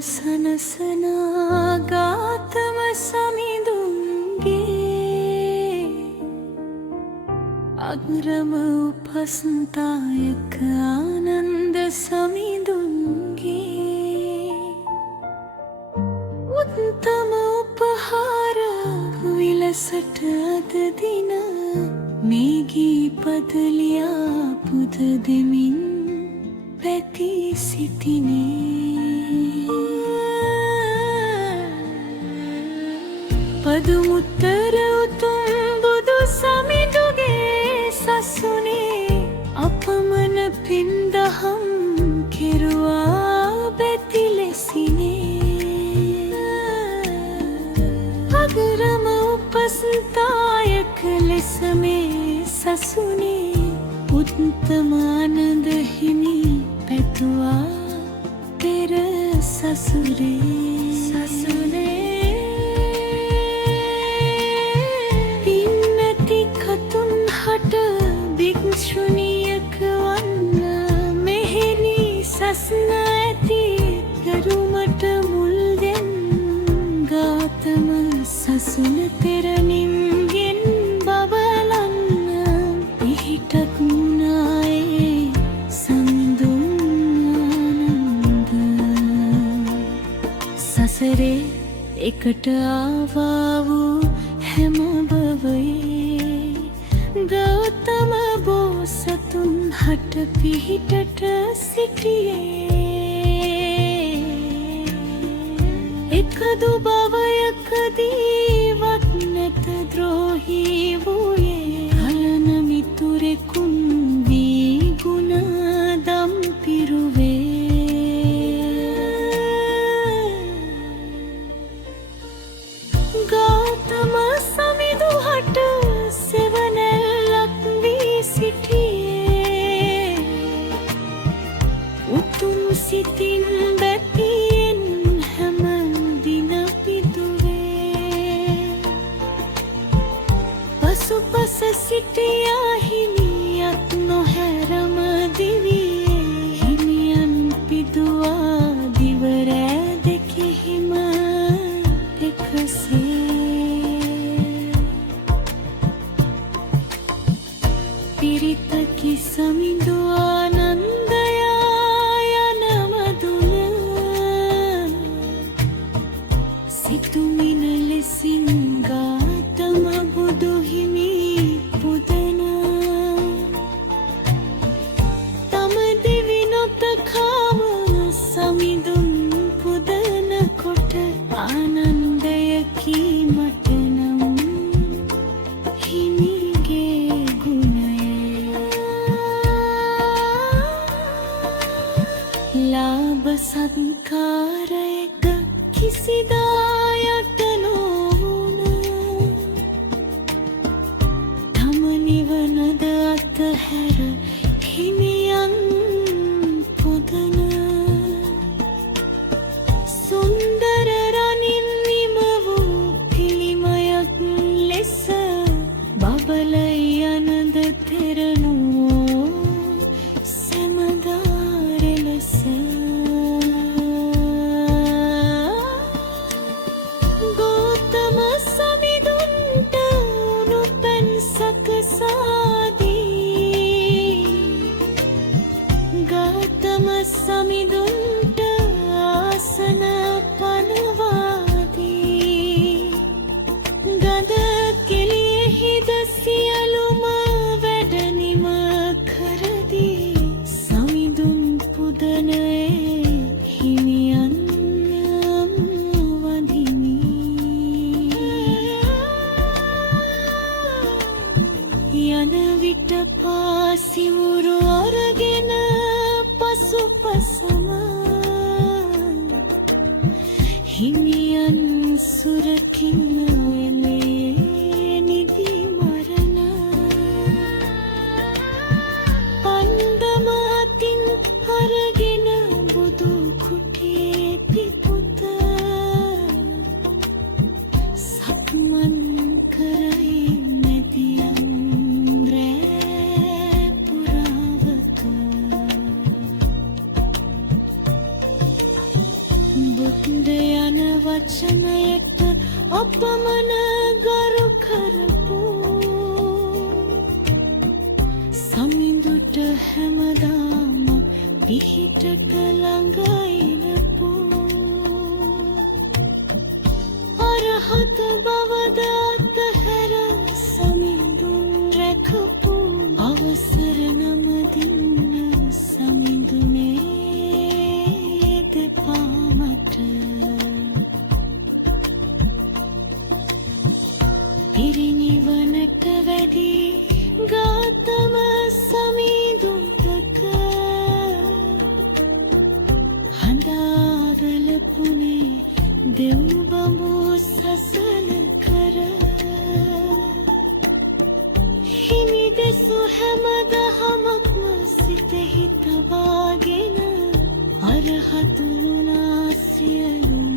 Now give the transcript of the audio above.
සනසනා ගාතම සමිඳුන්ගේ අග්‍රම උපස්ථායක ආනන්ද සමිඳුන්ගේ උත්තම උපහාර විලසට අද දින මේ ගී පද ලියා පුද දෙමින් පැතී සිටිනේ පදුමුත්තර උතුම් බුදු සමිඳුගේ සසුනේ අපමණ පින් දහම් කෙරුවා බැති ලෙසිනේ අගරම උපස්ථායක ලෙස මේ සසුනේ උත්තමානන්ද හිමි පැතුවා පෙර සසුනේ පින්නති කතුන් හට භික්ෂුණියක වන්න මෙහෙණි සසන ඇති ගරුමට මුල් දෙන් ගාතම සසුන තෙරණින්ගෙන් බබලන්න පිහිටත් නායේ සමිඳුන් සසරේ එකට ආවා වූ හැම භවයේ ගෞතම බෝසතුන් හට පිහිටට සිටියේ එකදු භවයකදීවත් නැත ද්‍රෝහී වූයේ හලන මිතුරෙකුන් වී ගුණ දම් පිරුවේ ගෞතම සමිඳු හට සෙවණැල්ලක් වී සිටියේ උතුම් සිතින් බැතියෙන් හැම දින පිදුවේ පසුපස සිටියා හිමියත් නොහැරම දිවියේ හිමියන් පිදුවා දිවරෑ දෙකෙහිම එකසේ පිරිතකි සමිඳු ආනන්දයා යන මදුන සිතුමින ලෙසින් ගාතම බුදු හිමි පුදන තම දිවි නොත කාම සමිඳුන් පුදන කොට ආනන්දය කීමට නම් හිමිගේ ගුණය ලාභ සත්කාරයක කිසිදා යට නොවුන තම නිවනද අතහැර හිමියන් පුදන සුන්දර රනින් නිම වූ පිළිමයක් ලෙස බබල යනද තෙරණුවෝ සැමදාර ලෙස ගෞතම සමිඳුන්ට උණුපැන් සකසාදී ගෞතම සමිඳුන්ට ආසන පනවාදී ගඳ කෙලියෙහිද සියලුම වැඩ නිම කරදී සමිඳුන් පුදනයේ හිමියන් වඳිමි යන විට පාසිවුරු අරගෙන පසුපසම හිමියන් සුරකින්න එලේ නිදි මරණ පන්දමතින් අරගෙන බුදු කුටියේ පිපුත සක්මන් කරයි නැතියම් රෑ පුරාවත වචනයට අපමණ ගරු කරපු සමිඳුට හැමදාම පිහිටට ළඟයිනපු අරහත බවද අතහැර සමිඳුන් රැකපු අවසර නමදින්න සමිඳුනේ දෙපාමට පිරිනිවනට වැඩි ගාතම සමිඳුන්තක හඳාරලපුනේ දෙව් බඹු සසල කර හිමි දෙසු හැම දහමක්ම සිතෙහි තබාගෙන අරහතුනා සියලු